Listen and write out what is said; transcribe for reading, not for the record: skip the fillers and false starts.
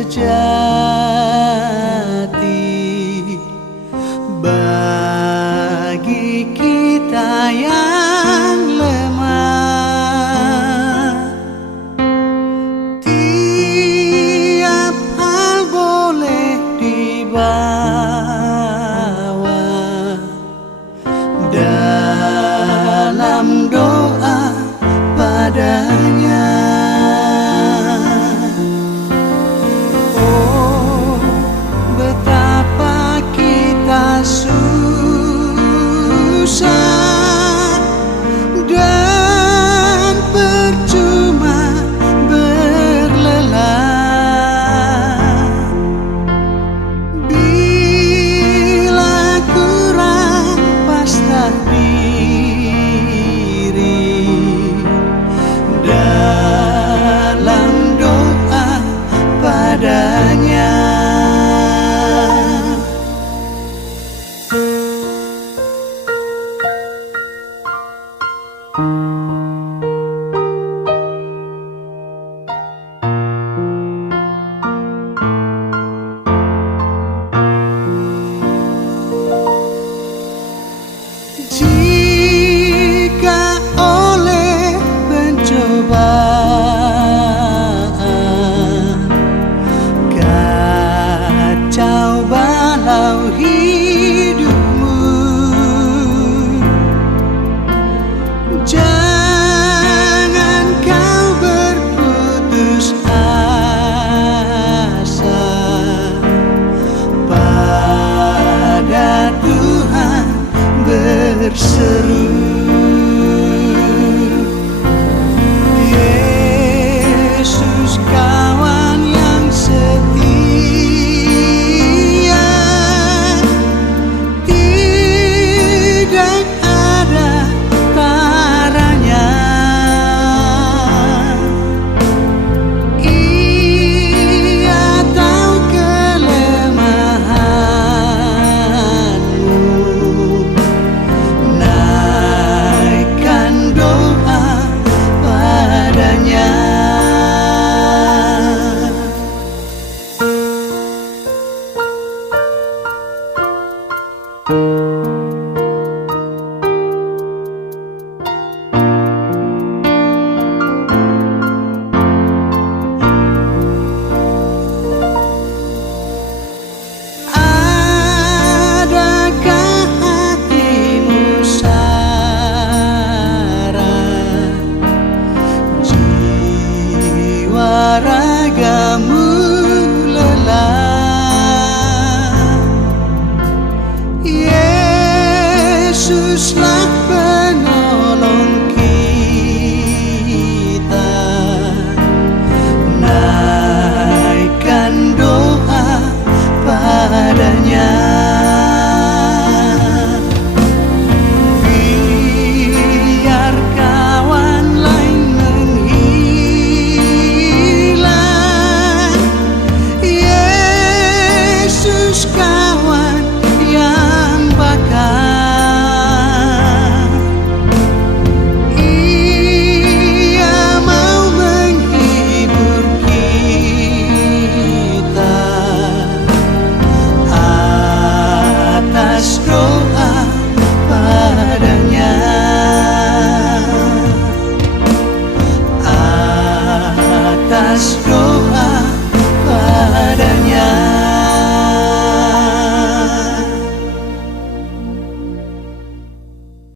sejati bagi kita yang lemah. Tiap hal boleh dibawa dalam doa padanya. Oh, betapa kita susah dan percuma berlelah bila kurang pasrah diri dalam doa padanya. Jika oleh pencobaan kacau balau hidupmu, jangan kau berputus asa. Pada Tuhan berseru, Yesus kawan yang setia, tidak ada taranya. Ia tahu kelemahanmu, naikkan doa padanya. Adakah hatimu syarat, jiwa ragamu lelah? Yesuslah